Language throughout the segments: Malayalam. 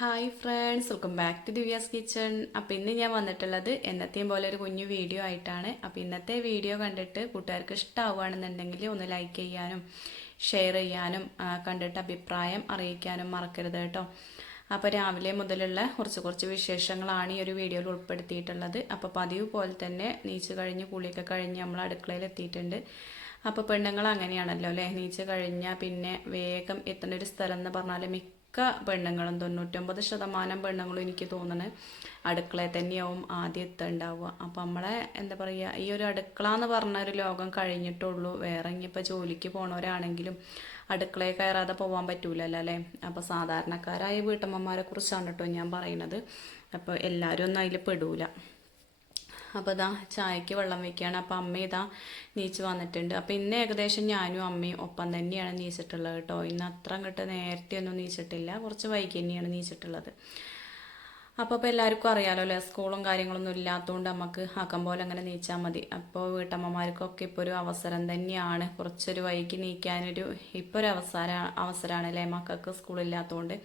Hi friends, welcome back to Divya's kitchen. അപ്പോൾ ഇന്ന് ഞാൻ വന്നിട്ടുള്ളത് എന്നത്തെയും പോലെ ഒരു കുഞ്ഞു വീഡിയോ ആയിട്ടാണ്. അപ്പോൾ ഇന്നത്തെ വീഡിയോ കണ്ടിട്ട് കൂട്ടുകാർക്ക് ഇഷ്ടമാവുകയാണെന്നുണ്ടെങ്കിൽ ഒന്ന് ലൈക്ക് ചെയ്യാനും ഷെയർ ചെയ്യാനും കണ്ടിട്ട് അഭിപ്രായം അറിയിക്കാനും മറക്കരുത് കേട്ടോ. അപ്പോൾ രാവിലെ മുതലുള്ള കുറച്ച് വിശേഷങ്ങളാണ് ഈ ഒരു വീഡിയോയിൽ ഉൾപ്പെടുത്തിയിട്ടുള്ളത്. അപ്പോൾ പതിവ് പോലെ തന്നെ നീച്ച് കഴിഞ്ഞ് കുളിയൊക്കെ കഴിഞ്ഞ് നമ്മൾ അടുക്കളയിൽ എത്തിയിട്ടുണ്ട്. അപ്പോൾ പെണ്ണുങ്ങൾ അങ്ങനെയാണല്ലോ അല്ലേ, നീച്ച് കഴിഞ്ഞാൽ പിന്നെ വേഗം എത്തേണ്ട ഒരു സ്ഥലം എന്ന് പറഞ്ഞാൽ മിക്ക പെണ്ണുങ്ങളും 99% പെണ്ണുങ്ങളും എനിക്ക് തോന്നുന്നത് അടുക്കളയിൽ തന്നെയാവും ആദ്യം എത്തുണ്ടാവുക. അപ്പോൾ നമ്മളെ എന്താ പറയുക, ഈ ഒരു അടുക്കള എന്ന് പറഞ്ഞ ഒരു ലോകം കഴിഞ്ഞിട്ടുള്ളൂ. വേറെ ഇനിയിപ്പോൾ ജോലിക്ക് പോണവരാണെങ്കിലും അടുക്കളയിൽ കയറാതെ പോകാൻ പറ്റൂലല്ലോ അല്ലേ. അപ്പോൾ സാധാരണക്കാരായ വീട്ടമ്മമാരെ കുറിച്ചാണ് കേട്ടോ ഞാൻ പറയുന്നത്. അപ്പോൾ എല്ലാവരും ഒന്നും അതിൽ പെടൂല. അപ്പോൾ ഇതാ ചായക്ക് വെള്ളം വയ്ക്കുകയാണ്. അപ്പോൾ അമ്മ ഇതാ നീച്ച് വന്നിട്ടുണ്ട്. അപ്പോൾ ഇന്ന് ഏകദേശം ഞാനും അമ്മയും ഒപ്പം തന്നെയാണ് നീച്ചിട്ടുള്ളത് കേട്ടോ. ഇന്ന് അത്ര അങ്ങോട്ട് നേരത്തെ ഒന്നും നീച്ചിട്ടില്ല, കുറച്ച് വൈകി തന്നെയാണ് നീച്ചിട്ടുള്ളത്. അപ്പോൾ എല്ലാവർക്കും അറിയാമല്ലോ അല്ലേ, സ്കൂളും കാര്യങ്ങളൊന്നും ഇല്ലാത്തതുകൊണ്ട് നമുക്ക് ആക്കം പോലെ അങ്ങനെ നീച്ചാൽ മതി. അപ്പോൾ വീട്ടമ്മമാർക്കൊക്കെ ഇപ്പോൾ ഒരു അവസരം തന്നെയാണ് കുറച്ചൊരു വൈകി നീക്കാനൊരു ഇപ്പോൾ ഒരു അവസരമാണ് അല്ലേ, മക്കൾക്ക് സ്കൂളില്ലാത്തതുകൊണ്ട്.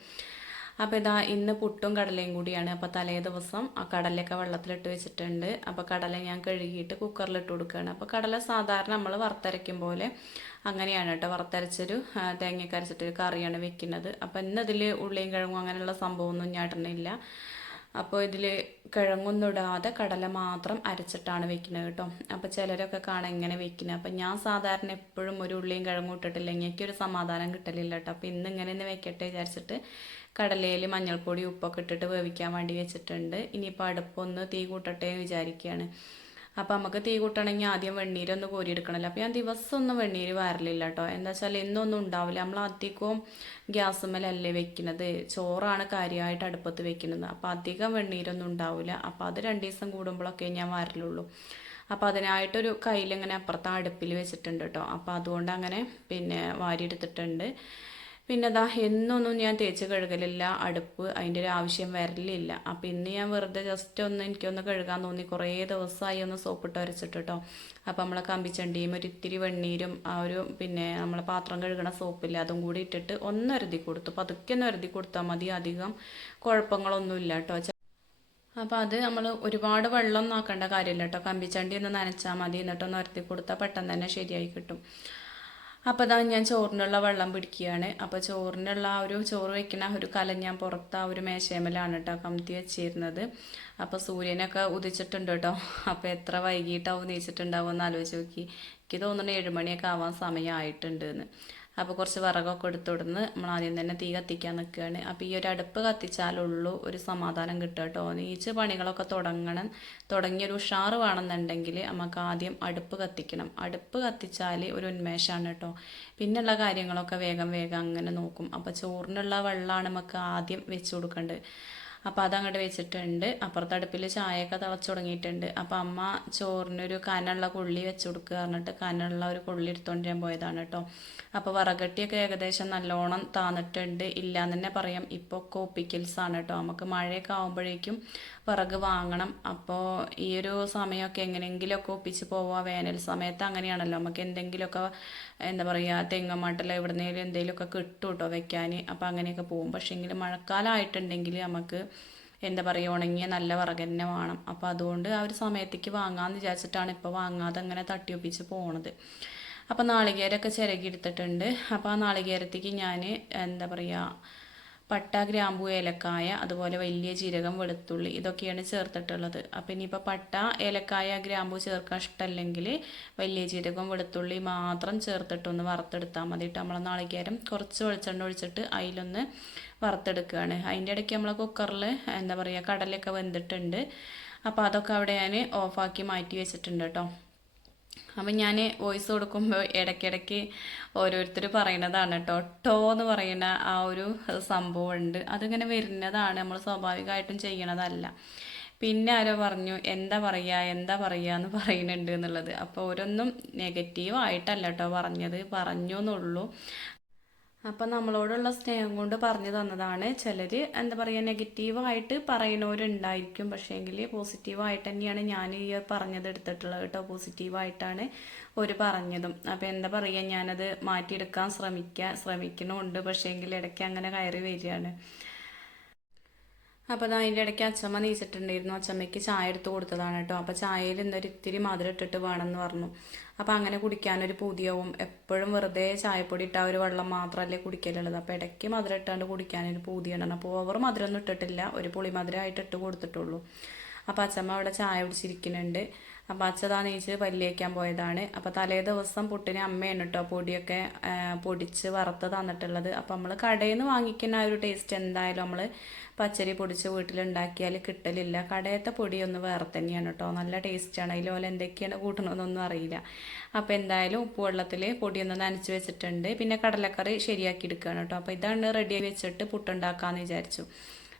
അപ്പോൾ ഇതാ ഇന്ന് പുട്ടും കടലയും കൂടിയാണ്. അപ്പോൾ തലേ ദിവസം ആ കടലയൊക്കെ വെള്ളത്തിലിട്ട് വെച്ചിട്ടുണ്ട്. അപ്പോൾ കടല ഞാൻ കഴുകിയിട്ട് കുക്കറിലിട്ട് കൊടുക്കുകയാണ്. അപ്പോൾ കടല സാധാരണ നമ്മൾ വറുത്തരയ്ക്കും പോലെ അങ്ങനെയാണ് കേട്ടോ, വറുത്തരച്ചൊരു തേങ്ങയൊക്കെ അരച്ചിട്ടൊരു കറിയാണ് വെക്കുന്നത്. അപ്പോൾ ഇന്നതിൽ ഉള്ളിയും കിഴങ്ങും അങ്ങനെയുള്ള സംഭവമൊന്നും ഞാട്ടണില്ല. അപ്പോൾ ഇതിൽ കിഴങ്ങൊന്നും ഇടാതെ കടല മാത്രം അരച്ചിട്ടാണ് വെക്കുന്നത് കേട്ടോ. അപ്പോൾ ചിലരൊക്കെ കാണാൻ ഇങ്ങനെ വെക്കുന്നത്. അപ്പോൾ ഞാൻ സാധാരണ എപ്പോഴും ഒരു ഉള്ളിയും കിഴങ്ങും ഇട്ടിട്ടില്ല, എനിക്കൊരു സമാധാനം കിട്ടലില്ല കേട്ടോ. അപ്പോൾ ഇന്ന് ഇങ്ങനെ ഒന്ന് വെക്കട്ടെ വിചാരിച്ചിട്ട് കടലയിൽ മഞ്ഞൾപ്പൊടി ഉപ്പൊക്കെ ഇട്ടിട്ട് വേവിക്കാൻ വേണ്ടി വെച്ചിട്ടുണ്ട്. ഇനിയിപ്പോൾ അടുപ്പൊന്ന് തീ കൂട്ടട്ടെ എന്ന് വിചാരിക്കുകയാണ്. അപ്പോൾ നമുക്ക് തീ കൂട്ടണമെങ്കിൽ ആദ്യം വെണ്ണീരൊന്ന് കോരിയെടുക്കണമല്ലോ. അപ്പോൾ ഞാൻ ദിവസം ഒന്നും വെണ്ണീര് വാരലില്ല കേട്ടോ. എന്താ വെച്ചാൽ എന്നൊന്നും ഉണ്ടാവില്ല, നമ്മൾ അധികവും ഗ്യാസുമ്മലല്ലേ വെക്കുന്നത്, ചോറാണ് കാര്യമായിട്ട് അടുപ്പത്ത് വെക്കുന്നത്. അപ്പോൾ അധികം വെണ്ണീരൊന്നും ഉണ്ടാവില്ല. അപ്പോൾ അത് 2 ദിവസം കൂടുമ്പോഴൊക്കെ ഞാൻ വാരലുള്ളൂ. അപ്പോൾ അതിനായിട്ടൊരു കയ്യിലിങ്ങനെ അപ്പുറത്ത് അടുപ്പിൽ വെച്ചിട്ടുണ്ട് കേട്ടോ. അപ്പോൾ അതുകൊണ്ട് അങ്ങനെ പിന്നെ വാരിയെടുത്തിട്ടുണ്ട്. പിന്നെ അതാ എന്നൊന്നും ഞാൻ തേച്ച് കഴുകലില്ല, അടുപ്പ് അതിൻ്റെ ഒരു ആവശ്യം വരലില്ല. അപ്പോൾ ഇന്ന് ഞാൻ വെറുതെ ജസ്റ്റ് ഒന്ന് എനിക്കൊന്ന് കഴുകാൻ തോന്നി, കുറേ ദിവസമായി ഒന്ന് സോപ്പിട്ട് വരച്ചിട്ട് കേട്ടോ. അപ്പോൾ നമ്മളെ കമ്പിച്ചണ്ടിയും ഒരു ഇത്തിരി വെണ്ണീരും ആ ഒരു പിന്നെ നമ്മളെ പാത്രം കഴുകണ സോപ്പില്ല അതും കൂടി ഇട്ടിട്ട് ഒന്ന് ഒരുതി കൊടുത്തു. പതുക്കെ ഒന്ന് ഒരുതി കൊടുത്താൽ മതി, അധികം കുഴപ്പങ്ങളൊന്നുമില്ല കേട്ടോ. അപ്പോൾ അത് നമ്മൾ ഒരുപാട് വെള്ളം നോക്കേണ്ട കാര്യമില്ല കേട്ടോ. കമ്പിച്ചണ്ടി ഒന്ന് നനച്ചാൽ മതി, എന്നിട്ടൊന്ന് ഒരുത്തി കൊടുത്താൽ പെട്ടെന്ന് തന്നെ ശരിയായി കിട്ടും. അപ്പോൾ അതാ ഞാൻ ചോറിനുള്ള വെള്ളം പിടിക്കുകയാണ്. അപ്പോൾ ചോറിനുള്ള ആ ഒരു ചോറ് വെക്കുന്ന ഒരു കലം ഞാൻ പുറത്ത് ആ ഒരു മേശേമലാണ് കേട്ടോ കമത്തി വെച്ചിരുന്നത്. അപ്പോൾ സൂര്യനൊക്കെ ഉദിച്ചിട്ടുണ്ട് കേട്ടോ. അപ്പോൾ എത്ര വൈകിട്ടാവും നീച്ചിട്ടുണ്ടാവും എന്ന് ആലോചിച്ച് നോക്കി. എനിക്ക് തോന്നുന്നു 7 മണിയൊക്കെ ആവാൻ സമയമായിട്ടുണ്ട് എന്ന്. അപ്പോൾ കുറച്ച് വിറകൊക്കെ എടുത്തുവിടുന്ന് നമ്മൾ ആദ്യം തന്നെ തീ കത്തിക്കാൻ നിൽക്കുകയാണ്. അപ്പോൾ ഈ ഒരു അടുപ്പ് കത്തിച്ചാലുള്ളൂ ഒരു സമാധാനം കിട്ടുക കേട്ടോ. നീച്ച് പണികളൊക്കെ തുടങ്ങിയൊരു ഉഷാറ് വേണമെന്നുണ്ടെങ്കിൽ നമുക്ക് ആദ്യം അടുപ്പ് കത്തിക്കണം. അടുപ്പ് കത്തിച്ചാൽ ഒരു ഉന്മേഷമാണ് കേട്ടോ. പിന്നെയുള്ള കാര്യങ്ങളൊക്കെ വേഗം അങ്ങനെ നോക്കും. അപ്പോൾ ചോറിനുള്ള വെള്ളമാണ് നമുക്ക് ആദ്യം വെച്ച് കൊടുക്കേണ്ടത്. അപ്പോൾ അതങ്ങോട്ട് വെച്ചിട്ടുണ്ട്. അപ്പുറത്തെ അടുപ്പിൽ ചായയൊക്കെ തിളച്ച് തുടങ്ങിയിട്ടുണ്ട്. അപ്പോൾ അമ്മ ചോറിനൊരു കനുള്ള കൊള്ളി വെച്ച് കൊടുക്കുക പറഞ്ഞിട്ട് കനുള്ള ഒരു കൊള്ളി എടുത്തുകൊണ്ട് ഞാൻ പോയതാണ് കേട്ടോ. അപ്പോൾ വിറകട്ടിയൊക്കെ ഏകദേശം നല്ലോണം താന്നിട്ടുണ്ട്, ഇല്ലയെന്ന് തന്നെ പറയാം. ഇപ്പോൾ ഒക്കെ ഒപ്പിക്കൽസാണ് കേട്ടോ. നമുക്ക് മഴയൊക്കെ ആകുമ്പോഴേക്കും വിറക് വാങ്ങണം. അപ്പോൾ ഈ ഒരു സമയമൊക്കെ എങ്ങനെയെങ്കിലുമൊക്കെ ഒപ്പിച്ച് പോവുക. വേനൽ സമയത്ത് അങ്ങനെയാണല്ലോ, നമുക്ക് എന്തെങ്കിലുമൊക്കെ എന്താ പറയുക തെങ്ങുമാട്ടിൽ എവിടുന്നേലും എന്തെങ്കിലുമൊക്കെ കിട്ടും കേട്ടോ വെക്കാൻ. അപ്പോൾ അങ്ങനെയൊക്കെ പോകും. പക്ഷേങ്കിൽ മഴക്കാലമായിട്ടുണ്ടെങ്കിൽ നമുക്ക് എന്താ പറയുക ഉണങ്ങിയ നല്ല വിറക് തന്നെ വേണം. അപ്പോൾ അതുകൊണ്ട് ആ ഒരു സമയത്തേക്ക് വാങ്ങാമെന്ന് വിചാരിച്ചിട്ടാണ് ഇപ്പോൾ വാങ്ങാതെ അങ്ങനെ തട്ടിയൊപ്പിച്ച് പോണത്. അപ്പോൾ നാളികേരമൊക്കെ ചിരകി എടുത്തിട്ടുണ്ട്. അപ്പോൾ ആ നാളികേരത്തേക്ക് ഞാൻ എന്താ പറയുക പട്ട, ഗ്രാമ്പൂ, ഏലക്കായ, അതുപോലെ വലിയ ജീരകം, വെളുത്തുള്ളി ഇതൊക്കെയാണ് ചേർത്തിട്ടുള്ളത്. അപ്പോൾ ഇനിയിപ്പോൾ പട്ട, ഏലക്കായ, ഗ്രാമ്പൂ ചേർക്കാൻ ഇഷ്ടമല്ലെങ്കിൽ വലിയ ജീരകം, വെളുത്തുള്ളി മാത്രം ചേർത്തിട്ടൊന്ന് വറുത്തെടുത്താൽ മതി കേട്ടോ. നമ്മളെ നാളികേരം കുറച്ച് വെളിച്ചെണ്ണ ഒഴിച്ചിട്ട് അതിലൊന്ന് വറുത്തെടുക്കുകയാണ്. അതിൻ്റെ ഇടയ്ക്ക് നമ്മൾ കുക്കറിൽ എന്താ പറയുക കടലയൊക്കെ വെന്തിട്ടുണ്ട്. അപ്പോൾ അതൊക്കെ അവിടെ ഞാൻ ഓഫാക്കി മാറ്റി വെച്ചിട്ടുണ്ട് കേട്ടോ. അപ്പം ഞാൻ വോയിസ് കൊടുക്കുമ്പോൾ ഇടയ്ക്കിടയ്ക്ക് ഓരോരുത്തർ പറയണതാണ് കേട്ടോ. എന്ന് പറയുന്ന ആ ഒരു സംഭവമുണ്ട്, അതിങ്ങനെ വരുന്നതാണ്, നമ്മൾ സ്വാഭാവികമായിട്ടും ചെയ്യണതല്ല. പിന്നെ ആരോ പറഞ്ഞു എന്താ പറയുക എന്ന് പറയുന്നുണ്ട് എന്നുള്ളത്. അപ്പോൾ ഓരോന്നും നെഗറ്റീവായിട്ടല്ല കേട്ടോ പറഞ്ഞു എന്നുള്ളൂ. അപ്പം നമ്മളോടുള്ള സ്നേഹം കൊണ്ട് പറഞ്ഞു തന്നതാണ്. ചിലർ എന്താ പറയുക നെഗറ്റീവായിട്ട് പറയുന്നവരുണ്ടായിരിക്കും, പക്ഷേങ്കിൽ പോസിറ്റീവായിട്ട് തന്നെയാണ് ഞാൻ ഈ പറഞ്ഞത് എടുത്തിട്ടുള്ളത് കേട്ടോ. പോസിറ്റീവായിട്ടാണ് ഒരു പറഞ്ഞതും. അപ്പോൾ എന്താ പറയുക, ഞാനത് മാറ്റിയെടുക്കാൻ ശ്രമിക്കണമുണ്ട്, പക്ഷേങ്കിൽ ഇടയ്ക്ക് അങ്ങനെ കയറി വരികയാണ്. അപ്പോൾ അത് അതിൻ്റെ ഇടയ്ക്ക് അച്ചമ്മ നീച്ചിട്ടുണ്ടായിരുന്നു. അച്ചമ്മയ്ക്ക് ചായ എടുത്ത് കൊടുത്തതാണ് കേട്ടോ. അപ്പോൾ ചായയിൽ ഇന്നൊരു ഇത്തിരി മധുരം ഇട്ടിട്ട് വേണമെന്ന് പറഞ്ഞു. അപ്പോൾ അങ്ങനെ കുടിക്കാനൊരു പൂതിയാവും. എപ്പോഴും വെറുതെ ചായപ്പൊടി ഇട്ട ഒരു വെള്ളം മാത്രമല്ലേ കുടിക്കലുള്ളത്. അപ്പോൾ ഇടയ്ക്ക് മധുരം ഇട്ടാണ്ട് കുടിക്കാനൊരു പൂതിയാണ്. അപ്പോൾ ഓവർ മധുരമൊന്നും ഇട്ടിട്ടില്ല, ഒരു പുളി മധുരമായിട്ട് ഇട്ട് കൊടുത്തിട്ടുള്ളൂ. അപ്പോൾ അച്ചമ്മ അവിടെ ചായ കുടിച്ചിരിക്കുന്നുണ്ട്. അപ്പോൾ അച്ഛതാ നീച്ച് പല്ലിയേക്കാൻ പോയതാണ്. അപ്പോൾ തലേ ദിവസം പുട്ടിന് അമ്മയാണ് കേട്ടോ പൊടിയൊക്കെ പൊടിച്ച് വറുത്ത് തന്നിട്ടുള്ളത്. അപ്പോൾ നമ്മൾ കടയിൽ നിന്ന് വാങ്ങിക്കുന്ന ആ ഒരു ടേസ്റ്റ് എന്തായാലും നമ്മൾ പച്ചരി പൊടിച്ച് വീട്ടിലുണ്ടാക്കിയാൽ കിട്ടലില്ല. കടയത്തെ പൊടിയൊന്ന് വേറെ തന്നെയാണ് കേട്ടോ, നല്ല ടേസ്റ്റാണ്. അതിലോലെ എന്തൊക്കെയാണ് കൂട്ടണമെന്നൊന്നും അറിയില്ല. അപ്പോൾ എന്തായാലും ഉപ്പ് വെള്ളത്തിൽ പൊടിയൊന്ന് നനച്ച് വെച്ചിട്ടുണ്ട്. പിന്നെ കടലക്കറി ശരിയാക്കി എടുക്കുകയാണ് കേട്ടോ. അപ്പോൾ ഇതാണ് റെഡി വെച്ചിട്ട് പുട്ടുണ്ടാക്കാമെന്ന് വിചാരിച്ചു.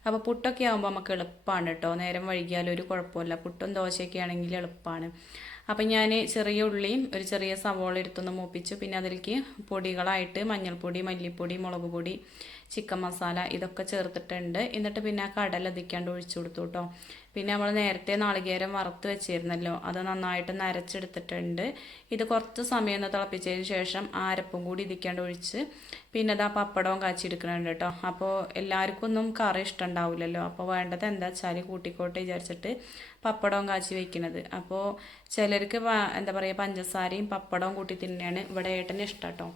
അപ്പോൾ പുട്ടൊക്കെ ആകുമ്പോൾ നമുക്ക് എളുപ്പമാണ് കേട്ടോ, നേരം വൈകിയാലും ഒരു കുഴപ്പമില്ല. പുട്ടും ദോശയൊക്കെ ആണെങ്കിൽ എളുപ്പമാണ്. അപ്പം ഞാൻ ചെറിയ ഉള്ളിയും ഒരു ചെറിയ സവോള എടുത്തൊന്ന് മൂപ്പിച്ചു. പിന്നെ അതിലേക്ക് പൊടികളായിട്ട് മഞ്ഞൾപ്പൊടി, മല്ലിപ്പൊടി, മുളക് പൊടി, ചിക്കൻ മസാല ഇതൊക്കെ ചേർത്തിട്ടുണ്ട്. എന്നിട്ട് പിന്നെ ആ കടല ഇതിക്കാണ്ട് ഒഴിച്ചു കൊടുത്തു കേട്ടോ. പിന്നെ നമ്മൾ നേരത്തെ നാളികേരം വറുത്ത് വെച്ചിരുന്നല്ലോ, അത് നന്നായിട്ട് നരച്ചെടുത്തിട്ടുണ്ട്. ഇത് കുറച്ച് സമയം ഒന്ന് തിളപ്പിച്ചതിന് ശേഷം അരപ്പും കൂടി ഇതിക്കാണ്ട് ഒഴിച്ച് പിന്നെ അത് ആ പപ്പടവും കാച്ചിയെടുക്കുന്നുണ്ട് കേട്ടോ. അപ്പോൾ എല്ലാവർക്കും ഒന്നും കറി ഇഷ്ടമുണ്ടാവില്ലല്ലോ. അപ്പോൾ വേണ്ടത് എന്താ വെച്ചാൽ കൂട്ടിക്കോട്ടെ വിചാരിച്ചിട്ട് പപ്പടവും കാച്ചി വയ്ക്കുന്നത്. അപ്പോൾ ചിലർക്ക് എന്താ പറയുക പഞ്ചസാരയും പപ്പടവും കൂട്ടി തിന്നെയാണ് ഇവിടെ ഏട്ടന് ഇഷ്ടം കേട്ടോ.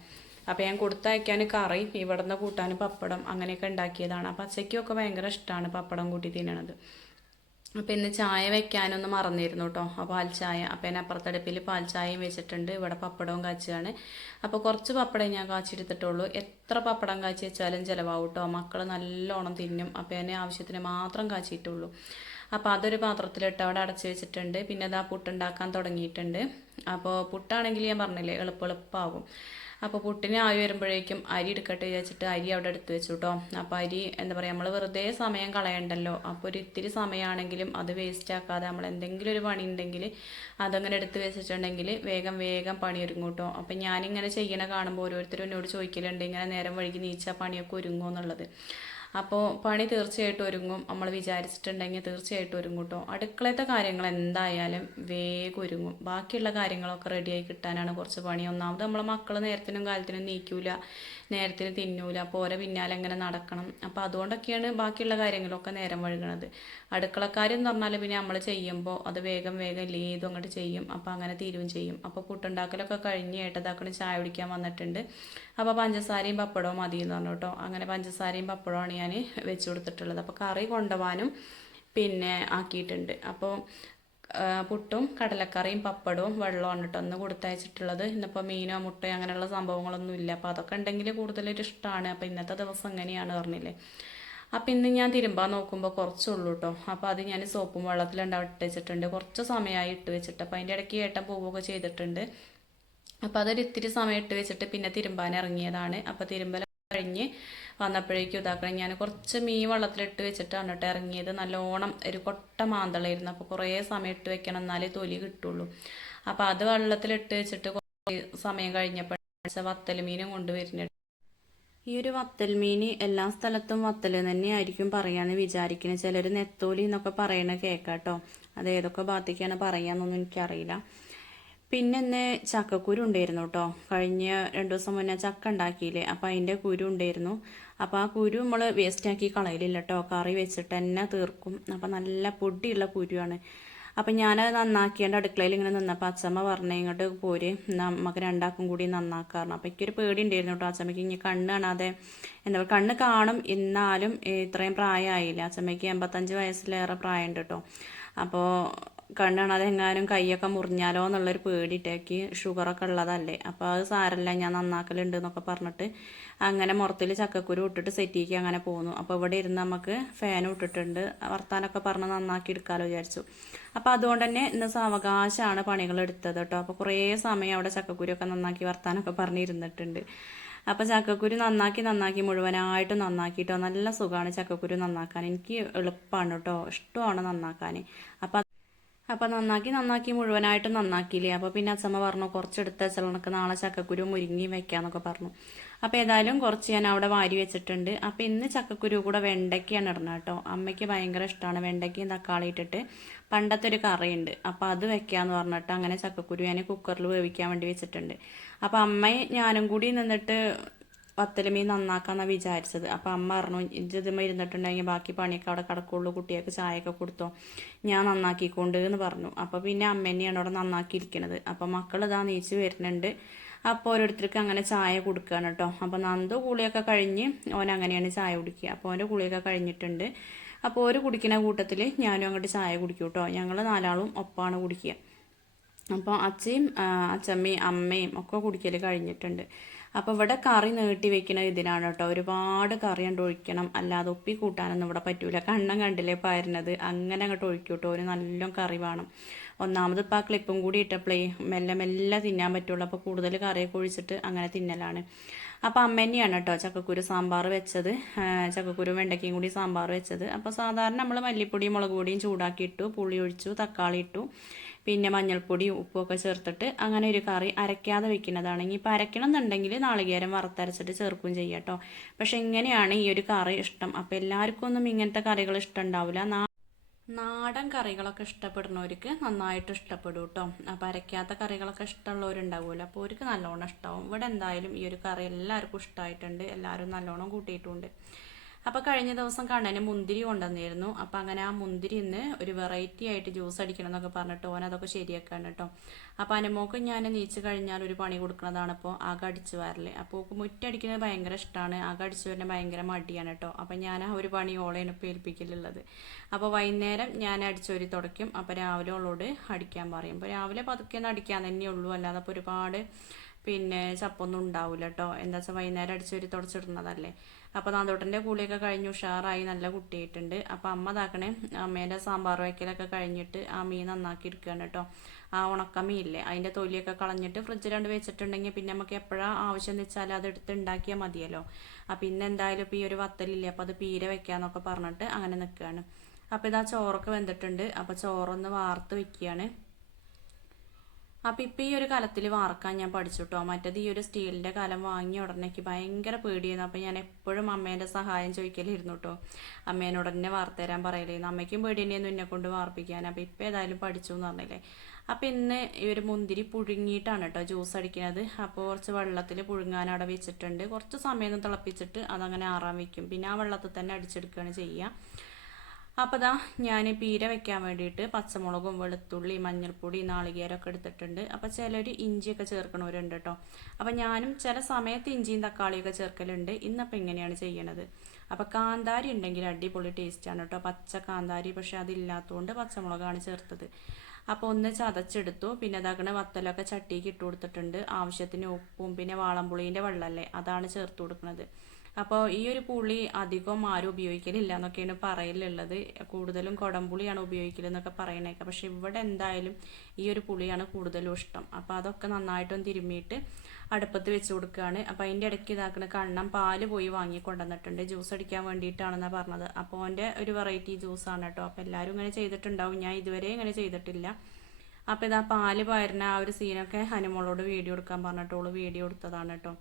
അപ്പോൾ ഞാൻ കൊടുത്തയക്കാൻ കറി ഇവിടെ നിന്ന് കൂട്ടാനും പപ്പടം അങ്ങനെയൊക്കെ ഉണ്ടാക്കിയതാണ്. അപ്പോൾ അച്ചയ്ക്കൊക്കെ ഭയങ്കര ഇഷ്ടമാണ് പപ്പടം കൂട്ടി തിന്നണത്. അപ്പോൾ ഇന്ന് ചായ വെക്കാനൊന്നും മറന്നിരുന്നു കേട്ടോ, ആ പാൽ ചായ. അപ്പോൾ ഞാൻ അപ്പുറത്തടുപ്പിൽ പാൽ ചായയും വെച്ചിട്ടുണ്ട്, ഇവിടെ പപ്പടവും കാച്ചുകയാണ്. അപ്പോൾ കുറച്ച് പപ്പടം ഞാൻ കാച്ചെടുത്തിട്ടുള്ളൂ. എത്ര പപ്പടം കാച്ചി വെച്ചാലും ചിലവാകും കേട്ടോ, മക്കൾ നല്ലോണം തിന്നും. അപ്പോൾ ഞാൻ ആവശ്യത്തിന് മാത്രം കാച്ചിട്ടുള്ളൂ. അപ്പോൾ അതൊരു പാത്രത്തിലിട്ട് അവിടെ അടച്ച് വെച്ചിട്ടുണ്ട്. പിന്നെ അത് ആ പുട്ടുണ്ടാക്കാൻ തുടങ്ങിയിട്ടുണ്ട്. അപ്പോൾ പുട്ടാണെങ്കിൽ ഞാൻ പറഞ്ഞില്ലേ എളുപ്പമാകും. അപ്പോൾ പുട്ടിന് ആയി വരുമ്പോഴേക്കും അരി എടുക്കട്ടെ വിചാരിച്ചിട്ട് അരി അവിടെ എടുത്ത് വെച്ചു കേട്ടോ. അപ്പോൾ അരി എന്താ പറയുക, നമ്മൾ വെറുതെ സമയം കളയണ്ടല്ലോ. അപ്പോൾ ഒരു ഇത്തിരി സമയമാണെങ്കിലും അത് വേസ്റ്റ് ആക്കാതെ നമ്മൾ എന്തെങ്കിലും ഒരു പണി ഉണ്ടെങ്കിൽ അതങ്ങനെ എടുത്ത് വെച്ചിട്ടുണ്ടെങ്കിൽ വേഗം പണിയൊരുങ്ങും കേട്ടോ. അപ്പം ഞാനിങ്ങനെ ചെയ്യണ കാണുമ്പോൾ ഓരോരുത്തരും എന്നോട് ചോദിക്കലുണ്ട് ഇങ്ങനെ നേരം വൈകി നീച്ചാൽ പണിയൊക്കെ ഒരുങ്ങുമോ എന്നുള്ളത്. അപ്പോൾ പണി തീർച്ചയായിട്ടും ഒരുങ്ങും, നമ്മൾ വിചാരിച്ചിട്ടുണ്ടെങ്കിൽ തീർച്ചയായിട്ടും ഒരുങ്ങും കേട്ടോ. അടുക്കളത്തെ കാര്യങ്ങൾ എന്തായാലും വേഗം ഒരുങ്ങും. ബാക്കിയുള്ള കാര്യങ്ങളൊക്കെ റെഡിയായി കിട്ടാനാണ് കുറച്ച് പണി. ഒന്നാമത് നമ്മളെ മക്കൾ നേരത്തിനും കാലത്തിനും നീക്കൂല, നേരത്തിന് തിന്നൂല, അപ്പോൾ ഓരോ പിന്നാലെ എങ്ങനെ നടക്കണം. അപ്പോൾ അതുകൊണ്ടൊക്കെയാണ് ബാക്കിയുള്ള കാര്യങ്ങളൊക്കെ നേരം വഴുകണത്. അടുക്കളക്കാര്യം എന്ന് പറഞ്ഞാൽ പിന്നെ നമ്മൾ ചെയ്യുമ്പോൾ അത് വേഗം ഏതും അങ്ങോട്ട് ചെയ്യും. അപ്പോൾ അങ്ങനെ തീരുകയും ചെയ്യും. അപ്പോൾ പുട്ടുണ്ടാക്കലൊക്കെ കഴിഞ്ഞ് ഏട്ടതാക്കണ ചായ കുടിക്കാൻ വന്നിട്ടുണ്ട്. അപ്പോൾ പഞ്ചസാരയും പപ്പടവും മതി എന്ന് പറഞ്ഞു കേട്ടോ. അങ്ങനെ പഞ്ചസാരയും പപ്പടവുമാണ് ഞാൻ വെച്ച് കൊടുത്തിട്ടുള്ളത്. അപ്പോൾ കറി കൊണ്ടുപോകാനും പിന്നെ ആക്കിയിട്ടുണ്ട്. അപ്പോൾ പുട്ടും കടലക്കറിയും പപ്പടവും വെള്ളമാണ് കേട്ടോ ഒന്ന് കൊടുത്തയച്ചിട്ടുള്ളത്. ഇന്നിപ്പോൾ മീനോ മുട്ടയോ അങ്ങനെയുള്ള സംഭവങ്ങളൊന്നും ഇല്ല. അപ്പോൾ അതൊക്കെ ഉണ്ടെങ്കിൽ കൂടുതലൊരു ഇഷ്ടമാണ്. അപ്പോൾ ഇന്നത്തെ ദിവസം എങ്ങനെയാണ് പറഞ്ഞില്ലേ. അപ്പോൾ ഇന്ന് ഞാൻ തിരുമ്പാൻ നോക്കുമ്പോൾ കുറച്ചുള്ളൂ കേട്ടോ. അപ്പോൾ അത് ഞാൻ സോപ്പും വെള്ളത്തിലുണ്ടാവും ഇട്ട് വെച്ചിട്ടുണ്ട്. കുറച്ച് സമയമായി ഇട്ട് വെച്ചിട്ട്. അപ്പോൾ അതിൻ്റെ ഇടയ്ക്ക് ഏട്ടൻ പോവുകയൊക്കെ ചെയ്തിട്ടുണ്ട്. അപ്പോൾ അതൊരു ഇത്തിരി സമയം ഇട്ട് വെച്ചിട്ട് പിന്നെ തിരുമ്പാൻ ഇറങ്ങിയതാണ്. അപ്പോൾ തിരുമ്പൽ കഴിഞ്ഞ് വന്നപ്പോഴേക്കും ഇതാക്കണം, ഞാൻ കുറച്ച് മീൻ വെള്ളത്തിലിട്ട് വെച്ചിട്ടാണ് കേട്ടോ ഇറങ്ങിയത്. നല്ലോണം ഒരു കൊട്ട മാന്തളായിരുന്നു. അപ്പോൾ കുറേ സമയം ഇട്ട് വെക്കണം, എന്നാലേ തൊലി കിട്ടുള്ളൂ. അപ്പോൾ അത് വെള്ളത്തിലിട്ട് വെച്ചിട്ട് കുറേ സമയം കഴിഞ്ഞപ്പോൾ വത്തൽ മീനും കൊണ്ടുവരുന്നുണ്ട്. ഈ ഒരു വത്തൽ മീൻ എല്ലാ സ്ഥലത്തും വത്തൽ തന്നെയായിരിക്കും പറയാമെന്ന് വിചാരിക്കുന്നത്. ചിലർ നെത്തോലി എന്നൊക്കെ പറയണ കേൾക്കാട്ടോ. അത് ഏതൊക്കെ ഭാഗത്തേക്കാണ് പറയാമെന്നൊന്നും എനിക്കറിയില്ല. പിന്നെ ഇന്ന് ചക്കക്കുരു ഉണ്ടായിരുന്നു കേട്ടോ. കഴിഞ്ഞ 2 ദിവസം മുന്നേ ചക്ക ഉണ്ടാക്കിയില്ലേ, അപ്പോൾ അതിൻ്റെ കുരു ഉണ്ടായിരുന്നു. അപ്പോൾ ആ കുരു നമ്മൾ വേസ്റ്റാക്കി കളയലില്ല കേട്ടോ, കറി വെച്ചിട്ട് തന്നെ തീർക്കും. അപ്പോൾ നല്ല പൊടിയുള്ള കുരുവാണ്. അപ്പം ഞാനത് നന്നാക്കിയാണ്ട് അടുക്കളയിൽ ഇങ്ങനെ നിന്നപ്പോൾ അച്ചമ്മ പറഞ്ഞ ഇങ്ങോട്ട് പോര് നമുക്ക് രണ്ടാക്കും കൂടി നന്നാക്കാറുണ്ട്. അപ്പോൾ എനിക്കൊരു പേടി ഉണ്ടായിരുന്നു കേട്ടോ. അച്ചമ്മയ്ക്ക് ഇനി കണ്ണ് കാണാതെ എന്താ പറയുക, കണ്ണ് കാണും എന്നാലും ഇത്രയും പ്രായമായില്ല. അച്ചമ്മയ്ക്ക് 85 വയസ്സിലേറെ പ്രായമുണ്ട് കേട്ടോ. അപ്പോൾ കണ്ണ് കാണാതെ എങ്ങാനും കൈയൊക്കെ മുറിഞ്ഞാലോ എന്നുള്ളൊരു പേടിയിട്ടേക്ക്, ഷുഗറൊക്കെ ഉള്ളതല്ലേ. അപ്പോൾ അത് സാരമില്ല, ഞാൻ നന്നാക്കലുണ്ട് എന്നൊക്കെ പറഞ്ഞിട്ട് അങ്ങനെ മുറത്തിൽ ചക്കക്കുരു ഇട്ടിട്ട് സെറ്റിക്ക് അങ്ങനെ പോന്നു. അപ്പോൾ ഇവിടെ ഇരുന്ന് നമുക്ക് ഫാനും ഇട്ടിട്ടുണ്ട്, വർത്താനൊക്കെ പറഞ്ഞ് നന്നാക്കി എടുക്കാമല്ലോ വിചാരിച്ചു. അപ്പോൾ അതുകൊണ്ട് തന്നെ ഇന്ന് സാവകാശമാണ് പണികൾ എടുത്തത് കേട്ടോ. അപ്പോൾ കുറേ സമയം അവിടെ ചക്കക്കുരുയൊക്കെ നന്നാക്കി വർത്താനൊക്കെ പറഞ്ഞിരുന്നിട്ടുണ്ട്. അപ്പോൾ ചക്കക്കുരു നന്നാക്കി മുഴുവനായിട്ട് നന്നാക്കിയിട്ടോ. നല്ല സുഖമാണ് ചക്കക്കുരു നന്നാക്കാൻ, എനിക്ക് എളുപ്പമാണ് കേട്ടോ, ഇഷ്ടമാണ് നന്നാക്കാൻ. അപ്പോൾ നന്നാക്കി മുഴുവനായിട്ട് നന്നാക്കിയില്ലേ. അപ്പോൾ പിന്നെ അച്ഛമ്മ പറഞ്ഞു കുറച്ചെടുത്ത് വെച്ചാൽ നാളെ ചക്കക്കുരു മുരിങ്ങിയും വെക്കാന്നൊക്കെ പറഞ്ഞു. അപ്പോൾ ഏതായാലും കുറച്ച് ഞാൻ അവിടെ വാരി വെച്ചിട്ടുണ്ട്. അപ്പോൾ ഇന്ന് ചക്കക്കുരു കൂടെ വെണ്ടയ്ക്കയാണ് ഇടണം കേട്ടോ. അമ്മയ്ക്ക് ഭയങ്കര ഇഷ്ടമാണ് വെണ്ടയ്ക്കയും തക്കാളി ഇട്ടിട്ട് പണ്ടത്തെ ഒരു കറിയുണ്ട്. അപ്പോൾ അത് വെക്കാമെന്ന് പറഞ്ഞിട്ട് അങ്ങനെ ചക്കക്കുരു ഞാൻ കുക്കറിൽ വേവിക്കാൻ വേണ്ടി വെച്ചിട്ടുണ്ട്. അപ്പോൾ അമ്മയും ഞാനും കൂടി നിന്നിട്ട് വത്തല് മീൻ നന്നാക്കാന്നാണ് വിചാരിച്ചത്. അപ്പോൾ അമ്മ പറഞ്ഞു ഇതുമ്മ ഇരുന്നിട്ടുണ്ടെങ്കിൽ ബാക്കി പണിയൊക്കെ അവിടെ കിടക്കുള്ളൂ, കുട്ടികൾക്ക് ചായയൊക്കെ കൊടുത്തോ, ഞാൻ നന്നാക്കിക്കൊണ്ട് എന്ന് പറഞ്ഞു. അപ്പോൾ പിന്നെ അമ്മ തന്നെയാണ് അവിടെ നന്നാക്കിയിരിക്കണത്. അപ്പോൾ മക്കൾ ഇതാ നീച്ച് വരുന്നുണ്ട്. അപ്പോൾ ഓരോരുത്തർക്ക് അങ്ങനെ ചായ കൊടുക്കുകയാണ് കേട്ടോ. അപ്പോൾ നന്ദു കുളിയൊക്കെ കഴിഞ്ഞ് ഓൻ അങ്ങനെയാണ് ചായ കുടിക്കുക. അപ്പോൾ ഓൻ്റെ കുളിയൊക്കെ കഴിഞ്ഞിട്ടുണ്ട്. അപ്പോൾ ഒരു കുടിക്കുന്ന കൂട്ടത്തിൽ ഞാനും അങ്ങോട്ട് ചായ കുടിക്കും കേട്ടോ. ഞങ്ങൾ 4 ആളും ഒപ്പമാണ് കുടിക്കുക. അപ്പോൾ അച്ഛയും അച്ഛമ്മയും അമ്മയും ഒക്കെ കുടിക്കൽ കഴിഞ്ഞിട്ടുണ്ട്. അപ്പോൾ ഇവിടെ കറി നീട്ടി വെക്കുന്ന ഇതിനാണ് കേട്ടോ. ഒരുപാട് കറി കണ്ട് ഒഴിക്കണം, അല്ലാതെ ഉപ്പി കൂട്ടാനൊന്നും ഇവിടെ പറ്റൂല. കണ്ണം കണ്ടില്ലേ പാരുന്നത്, അങ്ങനെ അങ്ങോട്ട് ഒഴിക്കും കേട്ടോ. ഒരു നല്ല കറി വേണം. ഒന്നാമത് ഇപ്പോൾ ആ ക്ലിപ്പും കൂടി ഇട്ടപ്പോഴേ മെല്ലെ മെല്ലെ തിന്നാൻ പറ്റുള്ളൂ. അപ്പോൾ കൂടുതൽ കറിയൊക്കെ ഒഴിച്ചിട്ട് അങ്ങനെ തിന്നലാണ്. അപ്പോൾ അമ്മ തന്നെയാണ് കേട്ടോ ചക്കക്കുരു സാമ്പാർ വെച്ചത്, ചക്കക്കുരു വെണ്ടയ്ക്കയും കൂടി സാമ്പാർ വെച്ചത്. അപ്പോൾ സാധാരണ നമ്മൾ മല്ലിപ്പൊടിയും മുളക് പൊടിയും ചൂടാക്കി ഇട്ടു, പുളി ഒഴിച്ചു, തക്കാളി ഇട്ടു, പിന്നെ മഞ്ഞൾപ്പൊടിയും ഉപ്പുമൊക്കെ ചേർത്തിട്ട് അങ്ങനെ ഒരു കറി അരയ്ക്കാതെ വെക്കുന്നതാണ്. ഇനിയിപ്പോൾ അരയ്ക്കണം എന്നുണ്ടെങ്കിൽ നാളികേരം വറുത്തരച്ചിട്ട് ചേർക്കുകയും ചെയ്യാം കേട്ടോ. പക്ഷെ ഇങ്ങനെയാണ് ഈ ഒരു കറി ഇഷ്ടം. അപ്പോൾ എല്ലാവർക്കും ഒന്നും ഇങ്ങനത്തെ കറികൾ ഇഷ്ടം ഉണ്ടാവില്ല. നാടൻ കറികളൊക്കെ ഇഷ്ടപ്പെടുന്നവർക്ക് നന്നായിട്ട് ഇഷ്ടപ്പെടും കേട്ടോ. അപ്പോൾ അരയ്ക്കാത്ത കറികളൊക്കെ ഇഷ്ടമുള്ളവരുണ്ടാവുമല്ലോ, അപ്പോൾ അവർക്ക് നല്ലോണം ഇഷ്ടമാവും. ഇവിടെ എന്തായാലും ഈ ഒരു കറി എല്ലാവർക്കും ഇഷ്ടമായിട്ടുണ്ട്, എല്ലാവരും നല്ലോണം കൂട്ടിയിട്ടുണ്ട്. അപ്പോൾ കഴിഞ്ഞ ദിവസം കണ്ണന് മുന്തിരി കൊണ്ടുവന്നിരുന്നു. അപ്പോൾ അങ്ങനെ ആ മുന്തിരി ഇന്ന് ഒരു വെറൈറ്റി ആയിട്ട് ജ്യൂസ് അടിക്കണം എന്നൊക്കെ പറഞ്ഞിട്ട് ഓൻ അതൊക്കെ ശരിയാക്കാണ് കേട്ടോ. അപ്പോൾ അനുമോക്ക് ഞാൻ നീച്ച് കഴിഞ്ഞാൽ ഒരു പണി കൊടുക്കുന്നതാണ് ഇപ്പോൾ ആകെ അടിച്ചു വരല്. അപ്പോൾ മുറ്റടിക്കുന്നത് ഭയങ്കര ഇഷ്ടമാണ്, ആകെ അടിച്ചു വരുന്നത് ഭയങ്കര മടിയാണ് കേട്ടോ. അപ്പോൾ ഞാൻ ആ ഒരു പണി ഓളേനെ ഏൽപ്പിക്കലുള്ളത്. അപ്പോൾ വൈകുന്നേരം ഞാൻ അടിച്ചൊരു തുടയ്ക്കും. അപ്പോൾ രാവിലെ ഓളോട് അടിക്കാൻ പറയും. അപ്പോൾ രാവിലെ പതുക്കെ ഒന്ന് അടിക്കാൻ തന്നെയുള്ളൂ, അല്ലാതെ അപ്പോൾ ഒരുപാട് പിന്നെ ചപ്പൊന്നും ഉണ്ടാവില്ല കേട്ടോ. എന്താ വെച്ചാൽ വൈകുന്നേരം അടിച്ചൊരു തുടച്ചിടുന്നതല്ലേ. അപ്പോൾ നാന്തോട്ടൻ്റെ കൂളിയൊക്കെ കഴിഞ്ഞ് ഉഷാറായി നല്ല കുട്ടിയായിട്ടുണ്ട്. അപ്പോൾ അമ്മ ഇതാക്കണേ അമ്മേൻ്റെ സാമ്പാർ വയ്ക്കലൊക്കെ കഴിഞ്ഞിട്ട് ആ മീൻ നന്നാക്കി എടുക്കുകയാണ് കേട്ടോ. ആ ഉണക്ക മീനില്ലേ അതിൻ്റെ തൊലിയൊക്കെ കളഞ്ഞിട്ട് ഫ്രിഡ്ജിൽ വെച്ചിട്ടുണ്ടെങ്കിൽ പിന്നെ നമുക്ക് എപ്പോഴാണ് ആവശ്യം എന്ന് വെച്ചാൽ അത് എടുത്ത് ഉണ്ടാക്കിയാൽ മതിയല്ലോ. അപ്പോൾ ഇന്ന് എന്തായാലും ഇപ്പോൾ ഈ ഒരു വത്തലില്ലേ, അപ്പോൾ അത് പീര വെക്കാന്നൊക്കെ പറഞ്ഞിട്ട് അങ്ങനെ നിൽക്കുകയാണ്. അപ്പോൾ ഇതാ ചോറൊക്കെ വെന്തിട്ടുണ്ട്. അപ്പോൾ ചോറൊന്ന് വാർത്ത് വെക്കുകയാണ്. അപ്പോൾ ഇപ്പോൾ ഈ ഒരു കലത്തിൽ വാർക്കാൻ ഞാൻ പഠിച്ചു കേട്ടോ. മറ്റേത് ഈ ഒരു സ്റ്റീലിൻ്റെ കലം വാങ്ങിയ ഉടനേക്ക് ഭയങ്കര പേടിയായിരുന്നു. അപ്പോൾ ഞാൻ എപ്പോഴും അമ്മേൻ്റെ സഹായം ചോദിക്കലായിരുന്നു കേട്ടോ. അമ്മേനോട് തന്നെ വാർത്തരാൻ പറയലായിരുന്നു. അമ്മയ്ക്കും പേടി തന്നെയായിരുന്നു എന്നെ കൊണ്ട് വാർപ്പിക്കാൻ. അപ്പോൾ ഇപ്പോൾ ഏതായാലും പഠിച്ചു എന്ന് പറഞ്ഞില്ലേ. അപ്പോൾ ഇന്ന് ഈ ഒരു മുന്തിരി പുഴുങ്ങിയിട്ടാണ് കേട്ടോ ജ്യൂസ് അടിക്കുന്നത്. അപ്പോൾ കുറച്ച് വെള്ളത്തിൽ പുഴുങ്ങാൻ അവിടെ വെച്ചിട്ടുണ്ട്. കുറച്ച് സമയം ഒന്ന് തിളപ്പിച്ചിട്ട് അതങ്ങനെ ആറാൻ വയ്ക്കും. പിന്നെ ആ വെള്ളത്തിൽ തന്നെ അടിച്ചെടുക്കുകയാണ് ചെയ്യുക. അപ്പോൾ ദാ ഞാൻ പീര വെക്കാൻ വേണ്ടിയിട്ട് പച്ചമുളകും വെളുത്തുള്ളി മഞ്ഞൾപ്പൊടി നാളികേരമൊക്കെ എടുത്തിട്ടുണ്ട്. അപ്പോൾ ചിലർ ഇഞ്ചിയൊക്കെ ചേർക്കണവരുണ്ട് കേട്ടോ. അപ്പോൾ ഞാനും ചില സമയത്ത് ഇഞ്ചിയും തക്കാളിയൊക്കെ ചേർക്കലുണ്ട്. ഇന്നപ്പോൾ ഇങ്ങനെയാണ് ചെയ്യണത്. അപ്പോൾ കാന്താരി ഉണ്ടെങ്കിൽ അടിപൊളി ടേസ്റ്റാണ് കേട്ടോ. പച്ച കാന്താരി പക്ഷെ അതില്ലാത്തതുകൊണ്ട് പച്ചമുളകാണ് ചേർത്തത്. അപ്പോൾ ഒന്ന് ചതച്ചെടുത്തു. പിന്നെ അതാക്കണ വത്തലൊക്കെ ചട്ടിക്ക് ഇട്ട് കൊടുത്തിട്ടുണ്ട്. ആവശ്യത്തിന് ഉപ്പും പിന്നെ വാളംപുളീൻ്റെ വെള്ളമല്ലേ അതാണ് ചേർത്ത് കൊടുക്കുന്നത്. അപ്പോൾ ഈ ഒരു പുളി അധികം ആരും ഉപയോഗിക്കലില്ല എന്നൊക്കെയാണ് പറയലുള്ളത്. കൂടുതലും കുടംപുളിയാണ് ഉപയോഗിക്കലെന്നൊക്കെ പറയണേക്കാം. പക്ഷെ ഇവിടെ എന്തായാലും ഈ ഒരു പുളിയാണ് കൂടുതലും ഇഷ്ടം. അപ്പോൾ അതൊക്കെ നന്നായിട്ടൊന്ന് തിരുമ്മിയിട്ട് അടുപ്പത്ത് വെച്ച് കൊടുക്കുകയാണ്. അപ്പോൾ അതിൻ്റെ ഇടയ്ക്ക് ഇതാക്കുന്ന കണ്ണം പാല് പോയി വാങ്ങി കൊണ്ടുവന്നിട്ടുണ്ട്. ജ്യൂസ് അടിക്കാൻ വേണ്ടിയിട്ടാണെന്നാണ് പറഞ്ഞത്. അപ്പോൾ എൻ്റെ ഒരു വെറൈറ്റി ജ്യൂസാണ് കേട്ടോ. അപ്പോൾ എല്ലാവരും ഇങ്ങനെ ചെയ്തിട്ടുണ്ടാവും, ഞാൻ ഇതുവരെ ഇങ്ങനെ ചെയ്തിട്ടില്ല. അപ്പോൾ ഇതാ പാല് പകരുന്ന ആ ഒരു സീനൊക്കെ ഹനുമോളോട് വീഡിയോ എടുക്കാൻ പറഞ്ഞിട്ടോളൂ വീഡിയോ എടുത്തതാണ് കേട്ടോ.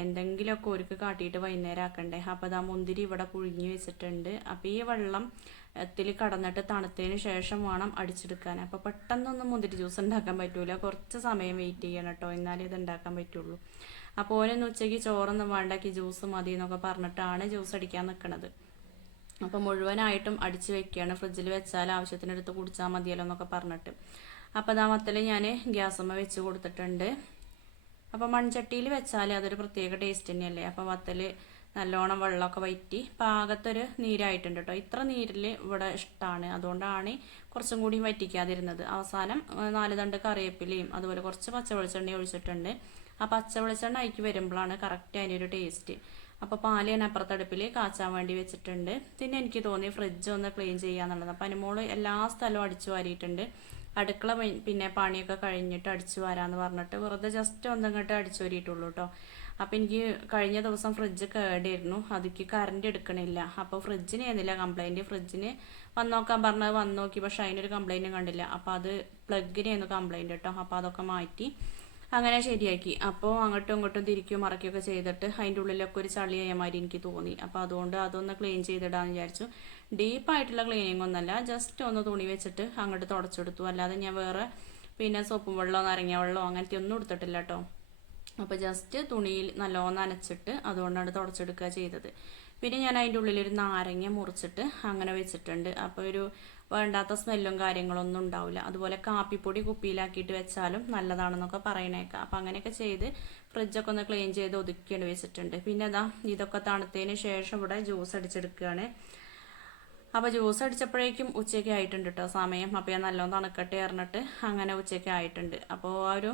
എന്തെങ്കിലുമൊക്കെ ഒരുക്ക് കാട്ടിയിട്ട് വൈകുന്നേരം ആക്കണ്ടേ. അപ്പോൾ അതാ മുന്തിരി ഇവിടെ പുഴുങ്ങി വെച്ചിട്ടുണ്ട്. അപ്പോൾ ഈ വെള്ളത്തിൽ കടന്നിട്ട് തണുത്തതിന് ശേഷം വേണം അടിച്ചെടുക്കാൻ. അപ്പോൾ പെട്ടെന്നൊന്നും മുന്തിരി ജ്യൂസ് ഉണ്ടാക്കാൻ പറ്റൂല, കുറച്ച് സമയം വെയിറ്റ് ചെയ്യണം കേട്ടോ, എന്നാലേ ഇത് ഉണ്ടാക്കാൻ പറ്റുള്ളൂ. അപ്പോൾ ഓരോന്ന് ഉച്ചയ്ക്ക് ചോറൊന്നും വേണ്ടാക്കി ജ്യൂസ് മതി എന്നൊക്കെ പറഞ്ഞിട്ടാണ് ജ്യൂസ് അടിക്കാൻ നിൽക്കുന്നത്. അപ്പോൾ മുഴുവനായിട്ടും അടിച്ച് വെക്കുകയാണ്. ഫ്രിഡ്ജിൽ വെച്ചാൽ ആവശ്യത്തിനെടുത്ത് കുടിച്ചാൽ മതിയല്ലോ എന്നൊക്കെ പറഞ്ഞിട്ട്. അപ്പോൾ അതാ വത്തൽ ഞാൻ ഗ്യാസമ്മ വെച്ച് കൊടുത്തിട്ടുണ്ട്. അപ്പോൾ മൺചട്ടിയിൽ വെച്ചാൽ അതൊരു പ്രത്യേക ടേസ്റ്റ് തന്നെയല്ലേ. അപ്പോൾ വത്തൽ നല്ലോണം വെള്ളമൊക്കെ വറ്റി പാകത്തൊരു നീരായിട്ടുണ്ട് കേട്ടോ. ഇത്ര നീരിൽ ഇവിടെ ഇഷ്ടമാണ്, അതുകൊണ്ടാണ് കുറച്ചും കൂടി വറ്റിക്കാതിരുന്നത്. അവസാനം 4 തണ്ട് കറിവേപ്പിലയും അതുപോലെ കുറച്ച് പച്ച വെളിച്ചെണ്ണ ഒഴിച്ചിട്ടുണ്ട്. ആ പച്ച വെളിച്ചെണ്ണ അയക്കി വരുമ്പോഴാണ് കറക്റ്റ് അതിനൊരു ടേസ്റ്റ്. അപ്പോൾ പാല് ഞാൻ അപ്പുറത്തടുപ്പിൽ കാച്ചാൻ വേണ്ടി വെച്ചിട്ടുണ്ട്. പിന്നെ എനിക്ക് തോന്നി ഫ്രിഡ്ജ് ഒന്ന് ക്ലീൻ ചെയ്യാന്നുള്ളത്. അപ്പോൾ അനുമോള് എല്ലാ സ്ഥലവും അടിച്ചു വാരിയിട്ടുണ്ട്. അടുക്കള പിന്നെ പണിയൊക്കെ കഴിഞ്ഞിട്ട് അടിച്ചു വരാമെന്ന് പറഞ്ഞിട്ട് വെറുതെ ജസ്റ്റ് ഒന്നങ്ങോട്ട് അടിച്ചു വരിയിട്ടുള്ളൂ കേട്ടോ. അപ്പോൾ എനിക്ക് കഴിഞ്ഞ ദിവസം ഫ്രിഡ്ജ് കേടായിരുന്നു, അതിക്ക് കറണ്ട് എടുക്കണില്ല. അപ്പോൾ ഫ്രിഡ്ജിന് ഏന്നില്ല കംപ്ലൈൻറ്റ്. ഫ്രിഡ്ജിന് വന്ന് നോക്കാൻ പറഞ്ഞത് വന്ന് നോക്കി, പക്ഷെ അതിനൊരു കംപ്ലൈൻറ്റും കണ്ടില്ല. അപ്പോൾ അത് പ്ലഗിനായിരുന്നു കംപ്ലൈൻറ്റ് കേട്ടോ. അപ്പോൾ അതൊക്കെ മാറ്റി അങ്ങനെ ശരിയാക്കി. അപ്പോൾ അങ്ങോട്ടും ഇങ്ങോട്ടും തിരിക്കുകയും മറക്കുകയൊക്കെ ചെയ്തിട്ട് അതിൻ്റെ ഉള്ളിലൊക്കെ ഒരു ചളിയായ മാതിരി എനിക്ക് തോന്നി. അപ്പോൾ അതുകൊണ്ട് അതൊന്ന് ക്ലീൻ ചെയ്തിടാമെന്ന് വിചാരിച്ചു. ഡീപ്പായിട്ടുള്ള ക്ലീനിങ് ഒന്നല്ല, ജസ്റ്റ് ഒന്ന് തുണി വെച്ചിട്ട് അങ്ങോട്ട് തുടച്ചെടുത്തു. അല്ലാതെ ഞാൻ വേറെ പിന്നെ സോപ്പും വെള്ളമോ നാരങ്ങ വെള്ളമോ അങ്ങനത്തെ ഒന്നും എടുത്തിട്ടില്ല കേട്ടോ. അപ്പോൾ ജസ്റ്റ് തുണിയിൽ നല്ലോണം നനച്ചിട്ട് അതുകൊണ്ടാണ് തുടച്ചെടുക്കുക ചെയ്തത്. പിന്നെ ഞാൻ അതിൻ്റെ ഉള്ളിലൊരു നാരങ്ങ മുറിച്ചിട്ട് അങ്ങനെ വെച്ചിട്ടുണ്ട്. അപ്പോൾ ഒരു വേണ്ടാത്ത സ്മെല്ലും കാര്യങ്ങളൊന്നും ഉണ്ടാവില്ല. അതുപോലെ കാപ്പിപ്പൊടി കുപ്പിയിലാക്കിയിട്ട് വെച്ചാലും നല്ലതാണെന്നൊക്കെ പറയണേക്കാം. അപ്പം അങ്ങനെയൊക്കെ ചെയ്ത് ഫ്രിഡ്ജൊക്കെ ഒന്ന് ക്ലീൻ ചെയ്ത് ഒതുക്കിയാണ് വെച്ചിട്ടുണ്ട്. പിന്നെ അതാ ഇതൊക്കെ തണുത്തതിന് ശേഷം ഇവിടെ ജ്യൂസ് അടിച്ചെടുക്കുകയാണ്. അപ്പോൾ ജ്യൂസ് അടിച്ചപ്പോഴേക്കും ഉച്ചയ്ക്ക് ആയിട്ടുണ്ട് കേട്ടോ സമയം. അപ്പോൾ ഞാൻ നല്ലോണം തണുക്കട്ടെ പറഞ്ഞിട്ട് അങ്ങനെ ഉച്ചയ്ക്ക് ആയിട്ടുണ്ട്. അപ്പോൾ ആ ഒരു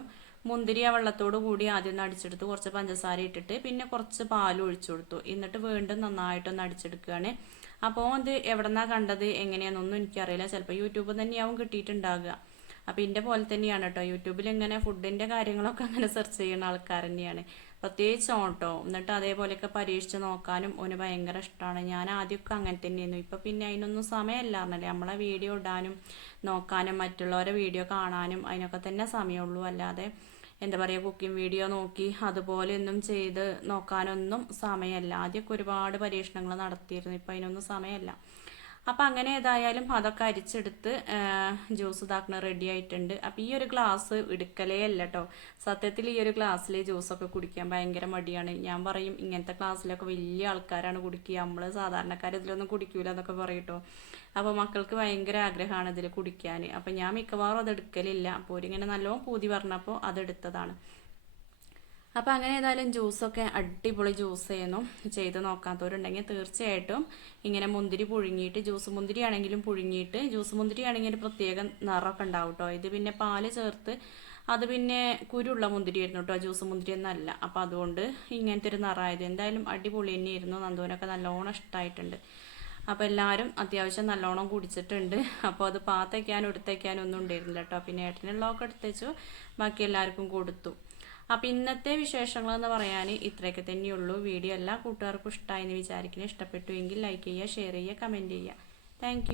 മുന്തിരി ആ വെള്ളത്തോട് കൂടി ആദ്യം ഒന്ന് അടിച്ചെടുത്ത് കുറച്ച് പഞ്ചസാര ഇട്ടിട്ട് പിന്നെ കുറച്ച് പാൽ ഒഴിച്ചു കൊടുത്തു. എന്നിട്ട് വീണ്ടും നന്നായിട്ടൊന്ന് അടിച്ചെടുക്കുകയാണ്. അപ്പോൾ ഇത് എവിടെന്നാ കണ്ടത് എങ്ങനെയാണെന്നൊന്നും എനിക്കറിയില്ല. ചിലപ്പോൾ യൂട്യൂബിൽ തന്നെയാവും കിട്ടിയിട്ടുണ്ടാകുക. അപ്പോൾ ഇതിൻ്റെ പോലെ തന്നെയാണ് കേട്ടോ. യൂട്യൂബിൽ ഇങ്ങനെ ഫുഡിൻ്റെ കാര്യങ്ങളൊക്കെ അങ്ങനെ സെർച്ച് ചെയ്യുന്ന ആൾക്കാർ തന്നെയാണ് പ്രത്യേകിച്ച് കേട്ടോ. എന്നിട്ട് അതേപോലെയൊക്കെ പരീക്ഷിച്ച് നോക്കാനും ഓന് ഭയങ്കര ഇഷ്ടമാണ്. ഞാൻ ആദ്യമൊക്കെ അങ്ങനെ തന്നെയായിരുന്നു. ഇപ്പം പിന്നെ അതിനൊന്നും സമയമല്ല പറഞ്ഞല്ലേ. നമ്മളെ വീഡിയോ ഇടാനും നോക്കാനും മറ്റുള്ളവരെ വീഡിയോ കാണാനും അതിനൊക്കെ തന്നെ സമയമുള്ളൂ. അല്ലാതെ എന്താ പറയുക കുക്കിംഗ് വീഡിയോ നോക്കി അതുപോലെ ഒന്നും ചെയ്ത് നോക്കാനൊന്നും സമയമല്ല. ആദ്യമൊക്കെ ഒരുപാട് പരീക്ഷണങ്ങൾ നടത്തിയിരുന്നു. ഇപ്പം അതിനൊന്നും സമയമല്ല. അപ്പം അങ്ങനെ ഏതായാലും അതൊക്കെ അരിച്ചെടുത്ത് ജ്യൂസ് ഇതാക്കണ റെഡി ആയിട്ടുണ്ട്. അപ്പം ഈ ഒരു ഗ്ലാസ് എടുക്കലേ അല്ല കേട്ടോ. സത്യത്തിൽ ഈ ഒരു ഗ്ലാസ്സിൽ ജ്യൂസൊക്കെ കുടിക്കാൻ ഭയങ്കര മടിയാണ്. ഞാൻ പറയും ഇങ്ങനത്തെ ഗ്ലാസ്സിലൊക്കെ വലിയ ആൾക്കാരാണ് കുടിക്കുക, നമ്മൾ സാധാരണക്കാർ ഇതിലൊന്നും കുടിക്കൂല എന്നൊക്കെ പറയും കേട്ടോ. അപ്പോൾ മക്കൾക്ക് ഭയങ്കര ആഗ്രഹമാണ് ഇതിൽ കുടിക്കാൻ. അപ്പം ഞാൻ മിക്കവാറും അത് എടുക്കലില്ല. അപ്പോൾ ഒരിങ്ങനെ നല്ലോണം പൂതി പറഞ്ഞപ്പോൾ അതെടുത്തതാണ്. അപ്പോൾ അങ്ങനെ ഏതായാലും ജ്യൂസൊക്കെ അടിപൊളി ജ്യൂസ് ചെയ്യുന്നു. ചെയ്ത് നോക്കാത്തവരുണ്ടെങ്കിൽ തീർച്ചയായിട്ടും ഇങ്ങനെ മുന്തിരി പുഴുങ്ങിയിട്ട്, ജ്യൂസ് മുന്തിരി ആണെങ്കിലും പുഴുങ്ങിയിട്ട്, ജ്യൂസ് മുന്തിരി ആണെങ്കിൽ ഒരു പ്രത്യേക നിറമൊക്കെ ഉണ്ടാവും കേട്ടോ. ഇത് പിന്നെ പാല് ചേർത്ത് അത് പിന്നെ കുരുള്ള മുന്തിരി ആയിരുന്നു കേട്ടോ, ജ്യൂസ് മുന്തിരി ഒന്നല്ല. അപ്പോൾ അതുകൊണ്ട് ഇങ്ങനത്തെ ഒരു നിറമായത് എന്തായാലും അടിപൊളി തന്നെയായിരുന്നു. നന്ദുവിനൊക്കെ നല്ലോണം ഇഷ്ടമായിട്ടുണ്ട്. അപ്പോൾ എല്ലാവരും അത്യാവശ്യം നല്ലോണം കുടിച്ചിട്ടുണ്ട്. അപ്പോൾ അത് പാത്തയ്ക്കാനും എടുത്തയ്ക്കാനും ഒന്നും ഉണ്ടായിരുന്നില്ല കേട്ടോ. പിന്നെ ഏട്ടനുള്ളതൊക്കെ എടുത്തേച്ചു, ബാക്കി എല്ലാവർക്കും കൊടുത്തു. അപ്പം ഇന്നത്തെ വിശേഷങ്ങളെന്ന് പറയാൻ ഇത്രയൊക്കെ തന്നെയുള്ളൂ. വീഡിയോ എല്ലാ കൂട്ടുകാർക്കും ഇഷ്ടമായി എന്ന് വിചാരിക്കുന്നു. ഇഷ്ടപ്പെട്ടു എങ്കിൽ ലൈക്ക് ചെയ്യുക, ഷെയർ ചെയ്യുക, കമൻറ്റ് ചെയ്യുക. താങ്ക്